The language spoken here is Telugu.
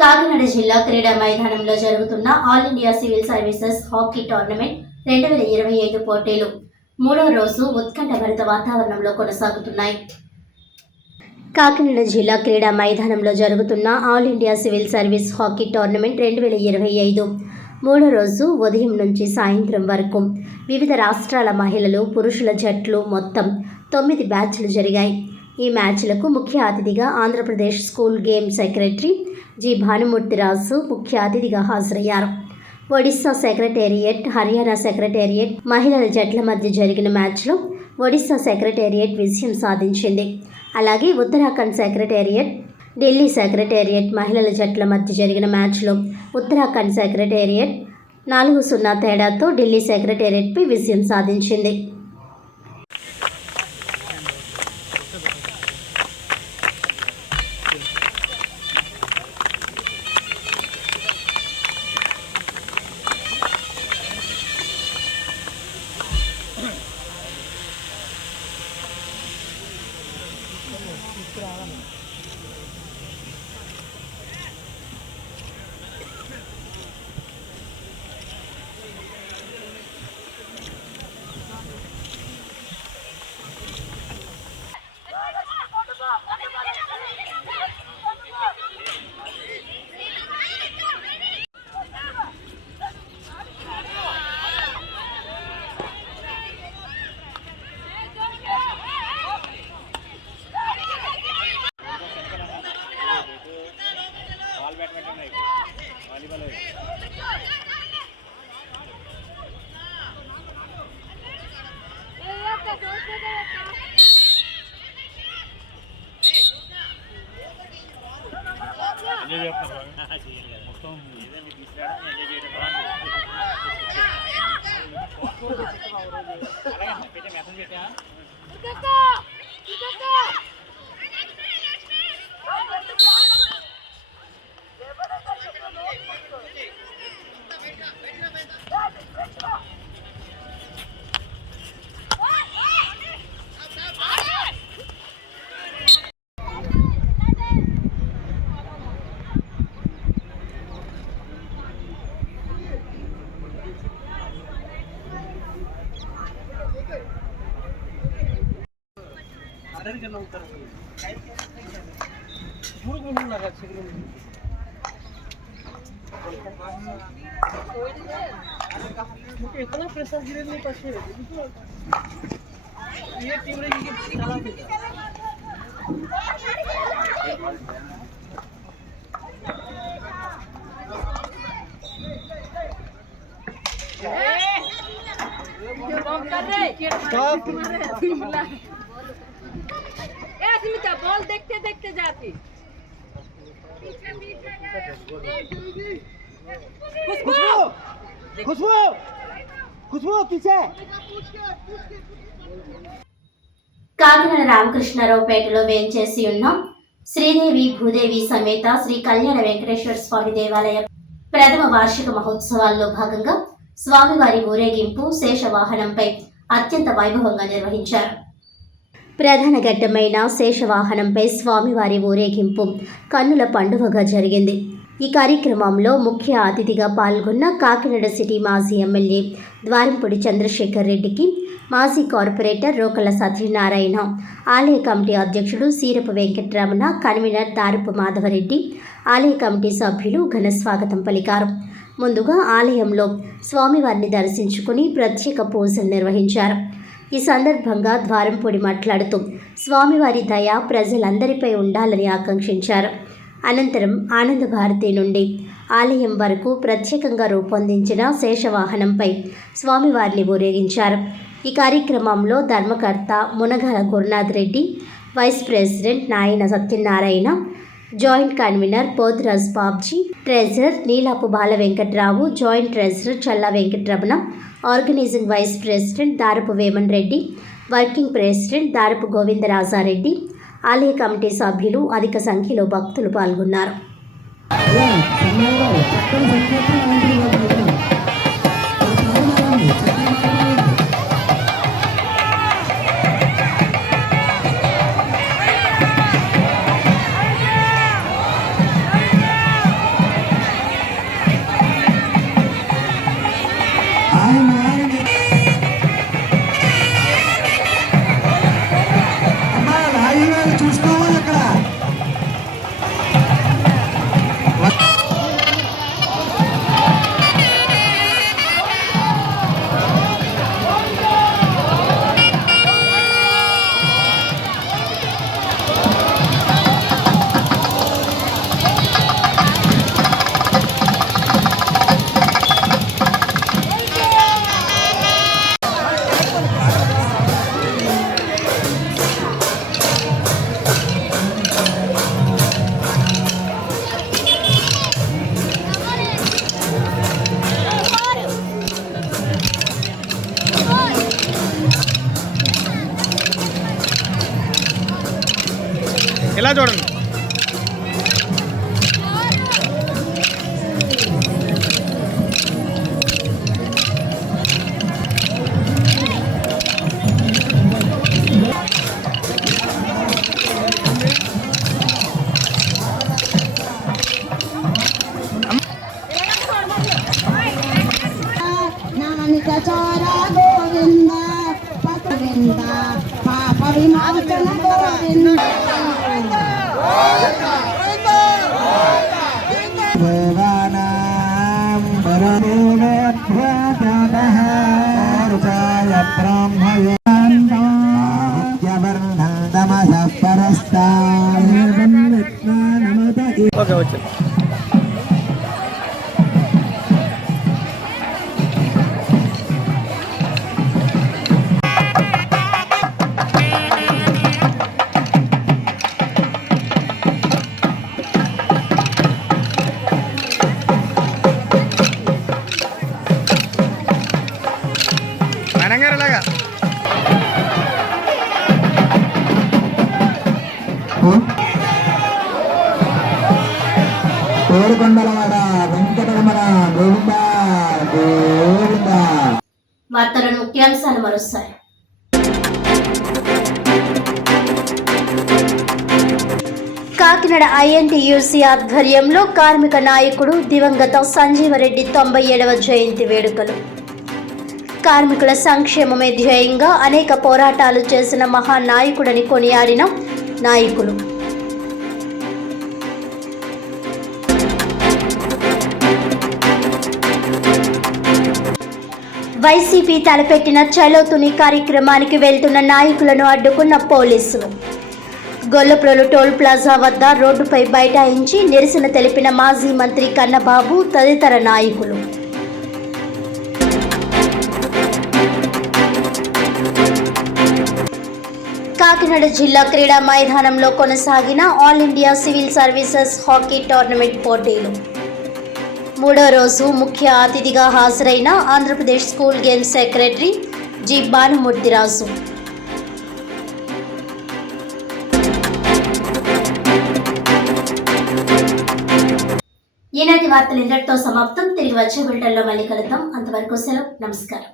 కాకినాడ జిల్లా క్రీడా మైదానంలో జరుగుతున్న all India civil services hockey tournament 2025 పోటీలు మూడవ రోజు ఉత్కంఠభరిత వాతావరణంలో కొనసాగుతున్నాయి. కాకినాడ జిల్లా క్రీడా మైదానంలో జరుగుతున్న all India civil service hockey tournament 2025 మూడో రోజు ఉదయం నుంచి సాయంత్రం వరకు వివిధ రాష్ట్రాల మహిళలు, పురుషుల జట్లు మొత్తం 9 బ్యాచ్లు జరిగాయి. ఈ మ్యాచ్లకు ముఖ్య అతిథిగా Andhra Pradesh school game secretary G భానుమూర్తిరాజు ముఖ్య అతిథిగా హాజరయ్యారు. ఒడిశా సెక్రటేరియట్, హర్యానా సెక్రటేరియట్ మహిళల జట్ల మధ్య జరిగిన మ్యాచ్లో ఒడిశా సెక్రటేరియట్ విజయం సాధించింది. అలాగే ఉత్తరాఖండ్ సెక్రటేరియట్, ఢిల్లీ సెక్రటేరియట్ మహిళల జట్ల మధ్య జరిగిన మ్యాచ్లో ఉత్తరాఖండ్ సెక్రటేరియట్ 4-0 తేడాతో ఢిల్లీ సెక్రటేరియట్పై విజయం సాధించింది. इतना प्रेशर गिरे नहीं पछे ये टीम रे की चला बॉल देखते देखते जाती खुशबू खुशबू पीछे కాకినాడ రామకృష్ణారావుపేటలో వేంచేసి ఉన్న శ్రీదేవి భూదేవి సమేత శ్రీ కళ్యాణ వెంకటేశ్వర స్వామి దేవాలయ ప్రథమ వార్షిక మహోత్సవాల్లో భాగంగా స్వామివారి ఊరేగింపు శేషవాహనంపై అత్యంత వైభవంగా నిర్వహించారు. ప్రధాన ఘట్టమైన శేషవాహనంపై స్వామివారి ఊరేగింపు కన్నుల పండుగగా జరిగింది. ఈ కార్యక్రమంలో ముఖ్య అతిథిగా పాల్గొన్న కాకినాడ సిటీ మాజీ ఎమ్మెల్యే ద్వారంపూడి చంద్రశేఖర్ రెడ్డికి మాజీ కార్పొరేటర్ రోకల సత్యనారాయణ, ఆలయ కమిటీ అధ్యక్షుడు సీరపు వెంకటరమణ, కన్వీనర్ దారపు మాధవరెడ్డి, ఆలయ కమిటీ సభ్యులు ఘన స్వాగతం పలికారు. ముందుగా ఆలయంలో స్వామివారిని దర్శించుకుని ప్రత్యేక పూజలు నిర్వహించారు. ఈ సందర్భంగా ద్వారంపూడి మాట్లాడుతూ స్వామివారి దయ ప్రజలందరిపై ఉండాలని ఆకాంక్షించారు. అనంతరం ఆనంద భారతి నుండి ఆలయం వరకు ప్రత్యేకంగా రూపొందించిన శేషవాహనంపై స్వామివారిని ఊరేగించారు. ఈ కార్యక్రమంలో ధర్మకర్త Munagala Gurunath Reddy, vice president Nayana Satyanarayana, joint convener Pothuraj Babji, treasurer Neelapu Bala Venkatrao, joint treasurer Challa Venkataramana, organising vice president Darapu Veman Reddy, working president దారపు గోవిందరాజారెడ్డి, ఆలయ కమిటీ సభ్యులు అధిక సంఖ్యలో భక్తులు పాల్గొన్నారు. ఇలా చూడండి. నానికచారా గోవింద పతవింద పాప విమోచన గోవింద దేవానాం వరదేవేభ్యః రుచాయ బ్రహ్మయందమః పరస్తాయం విజ్ఞానమతకి. ఓకే వచ్చి మేడం గారు ఇలాగా కోరుకొండలవాడ వెంకటరమణ గోవింద గోవింద. వార్తలను ముఖ్యాంశాలు మరోసారి. కాకినాడ ఐఎన్టీయూసీ ఆధ్వర్యంలో కార్మిక నాయకుడు దివంగత సంజీవరెడ్డి 97వ జయంతి వేడుకలు. కార్మికుల సంక్షేమమే ధ్యేయంగా అనేక పోరాటాలు చేసిన మహానాయకుడని కొనియాడిన నాయకులు. వైసీపీ తలపెట్టిన చలో తుని కార్యక్రమానికి వెళ్తున్న నాయకులను అడ్డుకున్న పోలీసులు. గొల్లప్రోలు టోల్ ప్లాజా వద్ద రోడ్డుపై బైఠాయించి నిరసన తెలిపిన మాజీ మంత్రి కన్నబాబు తదితర నాయకులు. కాకినాడ జిల్లా క్రీడా మైదానంలో కొనసాగిన all India civil services hockey tournament పోటీలు. 3వ రోజు ముఖ్య అతిథిగా హాజరైన Andhra Pradesh school games secretary G భానుమూర్తిరాజు. ఈనాటి వార్తలు ఇంతటితో సమాప్తం. తిరిగి వచ్చే బులెటిన్లో మళ్ళీ కలుద్దాం. అంతవరకు సెలవు. నమస్కారం.